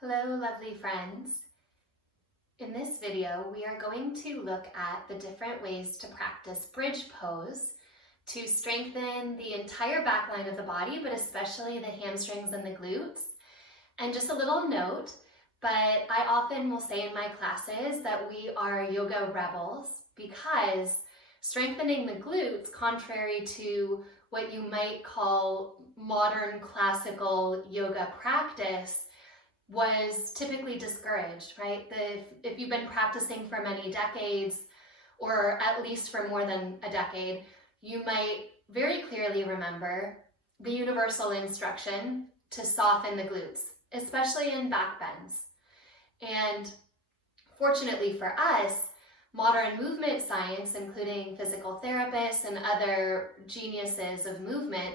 Hello, lovely friends. In this video, we are going to look at the different ways to practice bridge pose to strengthen the entire back line of the body, but especially the hamstrings and the glutes. And just a little note, but I often will say in my classes that we are yoga rebels because strengthening the glutes, contrary to what you might call modern classical yoga practice, was typically discouraged, right? If you've been practicing for many decades, or at least for more than a decade, you might very clearly remember the universal instruction to soften the glutes, especially in back bends. And fortunately for us, modern movement science, including physical therapists and other geniuses of movement,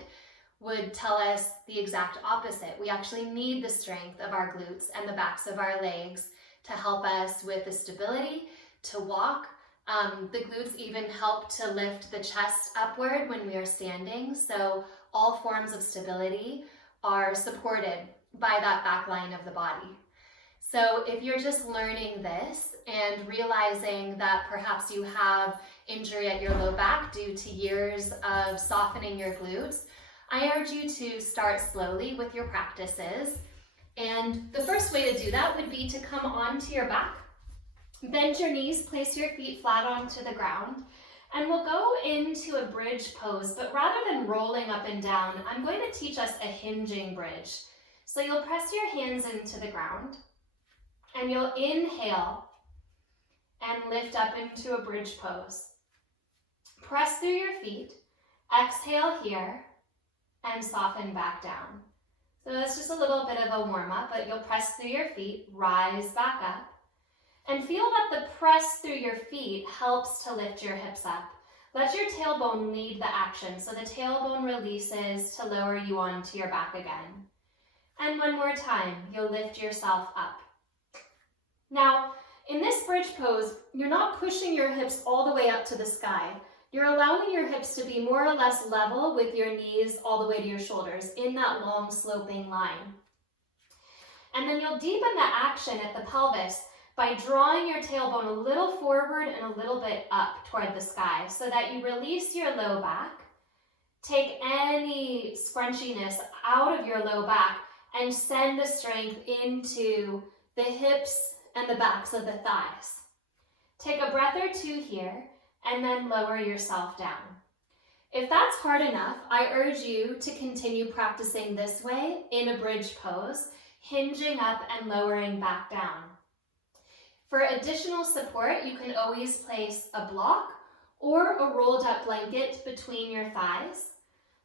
would tell us the exact opposite. We actually need the strength of our glutes and the backs of our legs to help us with the stability, to walk. The glutes even help to lift the chest upward when we are standing. So all forms of stability are supported by that back line of the body. So if you're just learning this and realizing that perhaps you have injury at your low back due to years of softening your glutes, I urge you to start slowly with your practices. And the first way to do that would be to come onto your back, bend your knees, place your feet flat onto the ground, and we'll go into a bridge pose, but rather than rolling up and down, I'm going to teach us a hinging bridge. So you'll press your hands into the ground, and you'll inhale and lift up into a bridge pose. Press through your feet, exhale here, and soften back down. So that's just a little bit of a warm-up, but you'll press through your feet, rise back up, and feel that the press through your feet helps to lift your hips up. Let your tailbone lead the action, so the tailbone releases to lower you onto your back again. And one more time, you'll lift yourself up. Now, in this bridge pose, you're not pushing your hips all the way up to the sky. You're allowing your hips to be more or less level with your knees all the way to your shoulders in that long sloping line. And then you'll deepen the action at the pelvis by drawing your tailbone a little forward and a little bit up toward the sky so that you release your low back, take any scrunchiness out of your low back, and send the strength into the hips and the backs of the thighs. Take a breath or two here, and then lower yourself down. If that's hard enough, I urge you to continue practicing this way in a bridge pose, hinging up and lowering back down. For additional support, you can always place a block or a rolled up blanket between your thighs.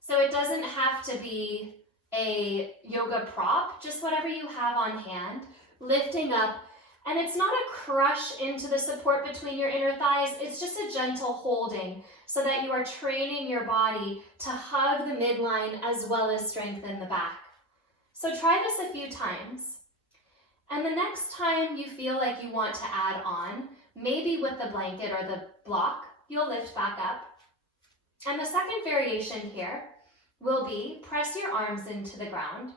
So it doesn't have to be a yoga prop, just whatever you have on hand, lifting up. And it's not a crush into the support between your inner thighs, it's just a gentle holding so that you are training your body to hug the midline as well as strengthen the back. So try this a few times. And the next time you feel like you want to add on, maybe with the blanket or the block, you'll lift back up. And the second variation here will be press your arms into the ground.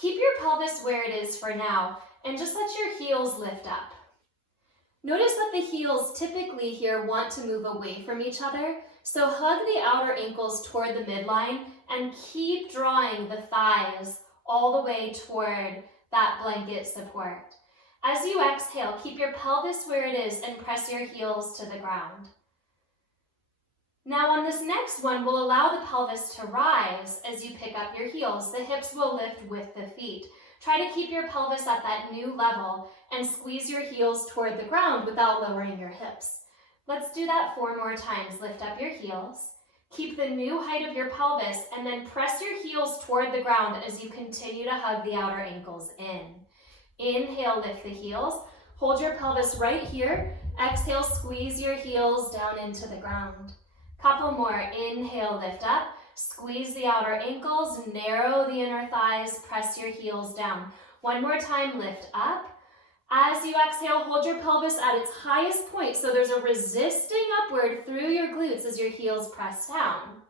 Keep your pelvis where it is for now, and just let your heels lift up. Notice that the heels typically here want to move away from each other, so hug the outer ankles toward the midline and keep drawing the thighs all the way toward that blanket support. As you exhale, keep your pelvis where it is and press your heels to the ground. Now on this next one, we'll allow the pelvis to rise as you pick up your heels. The hips will lift with the feet. Try to keep your pelvis at that new level and squeeze your heels toward the ground without lowering your hips. Let's do that 4 more times. Lift up your heels, keep the new height of your pelvis, and then press your heels toward the ground as you continue to hug the outer ankles in. Inhale, lift the heels. Hold your pelvis right here. Exhale, squeeze your heels down into the ground. Couple more. Inhale, lift up. Squeeze the outer ankles, narrow the inner thighs, press your heels down. One more time, lift up. As you exhale, hold your pelvis at its highest point, so there's a resisting upward through your glutes as your heels press down.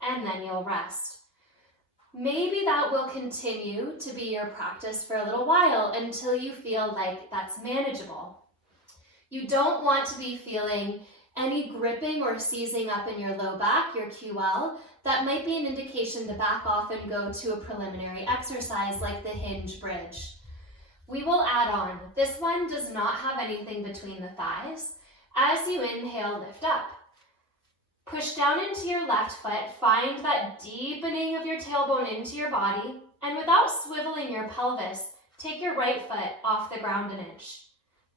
And then you'll rest. Maybe that will continue to be your practice for a little while until you feel like that's manageable. You don't want to be feeling any gripping or seizing up in your low back, your QL. That might be an indication to back off and go to a preliminary exercise like the hinge bridge. We will add on. This one does not have anything between the thighs. As you inhale, lift up. Push down into your left foot, find that deepening of your tailbone into your body, and without swiveling your pelvis, take your right foot off the ground an inch.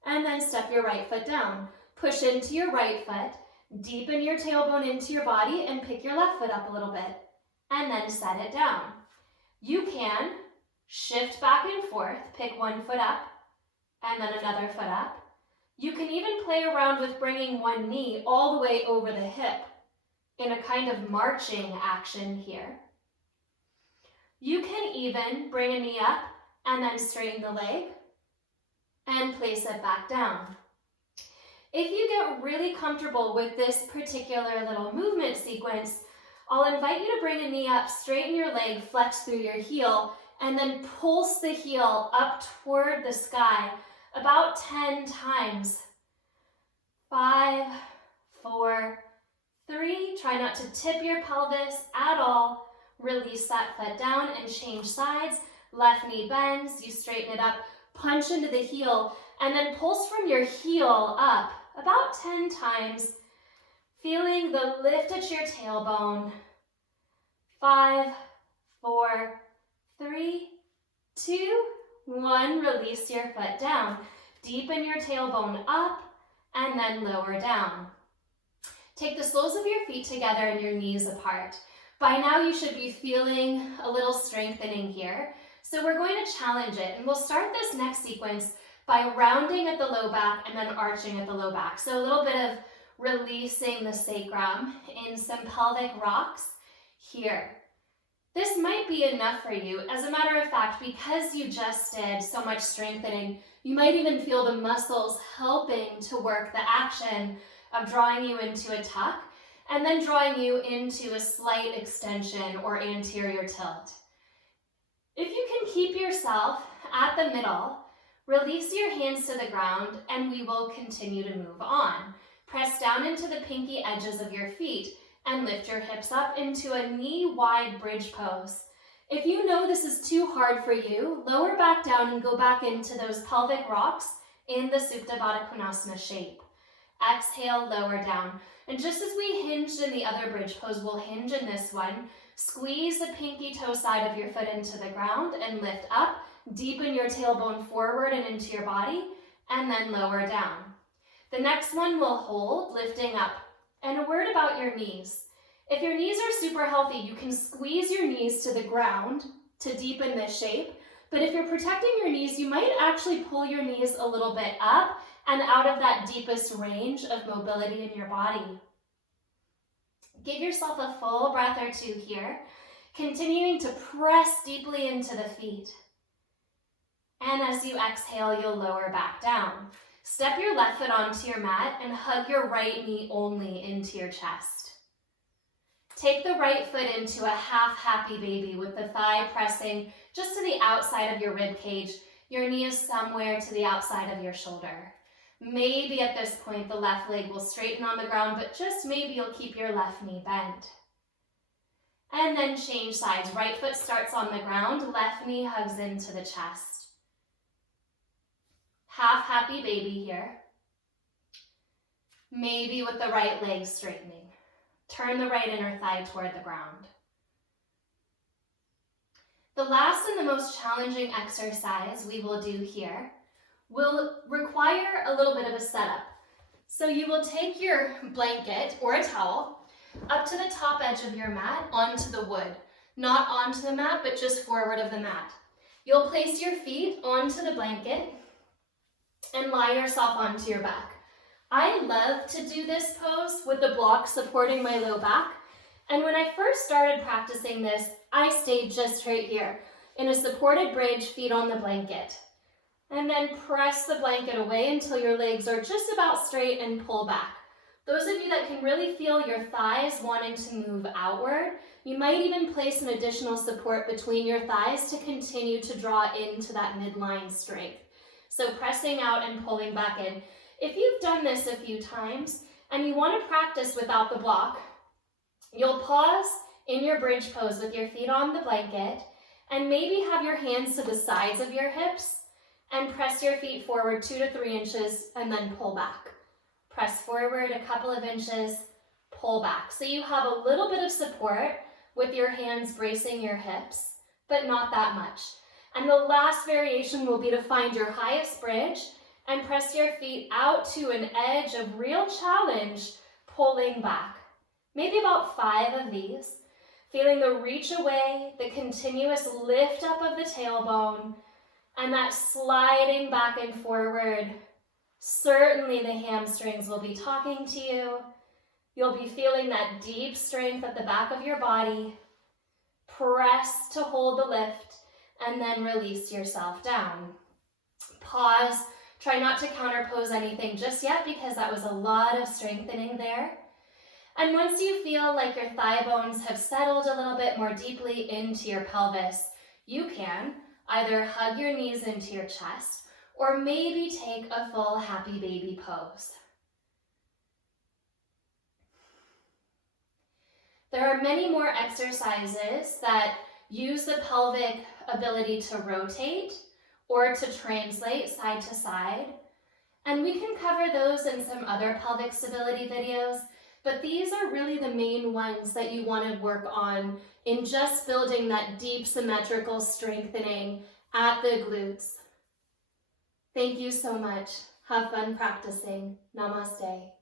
And then step your right foot down. Push into your right foot, deepen your tailbone into your body, and pick your left foot up a little bit. And then set it down. You can shift back and forth, pick one foot up, and then another foot up. You can even play around with bringing one knee all the way over the hip in a kind of marching action here. You can even bring a knee up and then straighten the leg and place it back down. If you get really comfortable with this particular little movement sequence, I'll invite you to bring a knee up, straighten your leg, flex through your heel, and then pulse the heel up toward the sky about 10 times. 5, 4, 3, try not to tip your pelvis at all. Release that foot down and change sides. Left knee bends, you straighten it up, punch into the heel, and then pulse from your heel up about 10 times, feeling the lift at your tailbone. 5, 4, 3, 2, 1, release your foot down. Deepen your tailbone up and then lower down. Take the soles of your feet together and your knees apart. By now you should be feeling a little strengthening here. So we're going to challenge it, and we'll start this next sequence by rounding at the low back and then arching at the low back. So a little bit of releasing the sacrum in some pelvic rocks here. This might be enough for you. As a matter of fact, because you just did so much strengthening, you might even feel the muscles helping to work the action of drawing you into a tuck and then drawing you into a slight extension or anterior tilt. If you can keep yourself at the middle, release your hands to the ground and we will continue to move on. Press down into the pinky edges of your feet and lift your hips up into a knee-wide bridge pose. If you know this is too hard for you, lower back down and go back into those pelvic rocks in the Supta Baddha Konasana shape. Exhale, lower down. And just as we hinged in the other bridge pose, we'll hinge in this one. Squeeze the pinky toe side of your foot into the ground and lift up. Deepen your tailbone forward and into your body, and then lower down. The next one will hold, lifting up. And a word about your knees. If your knees are super healthy, you can squeeze your knees to the ground to deepen this shape. But if you're protecting your knees, you might actually pull your knees a little bit up and out of that deepest range of mobility in your body. Give yourself a full breath or two here, continuing to press deeply into the feet. And as you exhale, you'll lower back down. Step your left foot onto your mat and hug your right knee only into your chest. Take the right foot into a half happy baby with the thigh pressing just to the outside of your rib cage. Your knee is somewhere to the outside of your shoulder. Maybe at this point the left leg will straighten on the ground, but just maybe you'll keep your left knee bent. And then change sides. Right foot starts on the ground, left knee hugs into the chest. Half happy baby here. Maybe with the right leg straightening. Turn the right inner thigh toward the ground. The last and the most challenging exercise we will do here will require a little bit of a setup. So you will take your blanket or a towel up to the top edge of your mat onto the wood. Not onto the mat, but just forward of the mat. You'll place your feet onto the blanket and lie yourself onto your back. I love to do this pose with the block supporting my low back. And when I first started practicing this, I stayed just right here in a supported bridge, feet on the blanket. And then press the blanket away until your legs are just about straight and pull back. Those of you that can really feel your thighs wanting to move outward, you might even place an additional support between your thighs to continue to draw into that midline strength. So pressing out and pulling back in. If you've done this a few times and you want to practice without the block, you'll pause in your bridge pose with your feet on the blanket and maybe have your hands to the sides of your hips and press your feet forward 2 to 3 inches and then pull back. Press forward a couple of inches, pull back. So you have a little bit of support with your hands bracing your hips, but not that much. And the last variation will be to find your highest bridge and press your feet out to an edge of real challenge, pulling back. Maybe about 5 of these. Feeling the reach away, the continuous lift up of the tailbone, and that sliding back and forward. Certainly the hamstrings will be talking to you. You'll be feeling that deep strength at the back of your body. Press to hold the lift and then release yourself down. Pause. Try not to counterpose anything just yet because that was a lot of strengthening there. And once you feel like your thigh bones have settled a little bit more deeply into your pelvis, you can either hug your knees into your chest or maybe take a full happy baby pose. There are many more exercises that use the pelvic ability to rotate or to translate side to side. And we can cover those in some other pelvic stability videos, but these are really the main ones that you want to work on in just building that deep symmetrical strengthening at the glutes. Thank you so much. Have fun practicing. Namaste.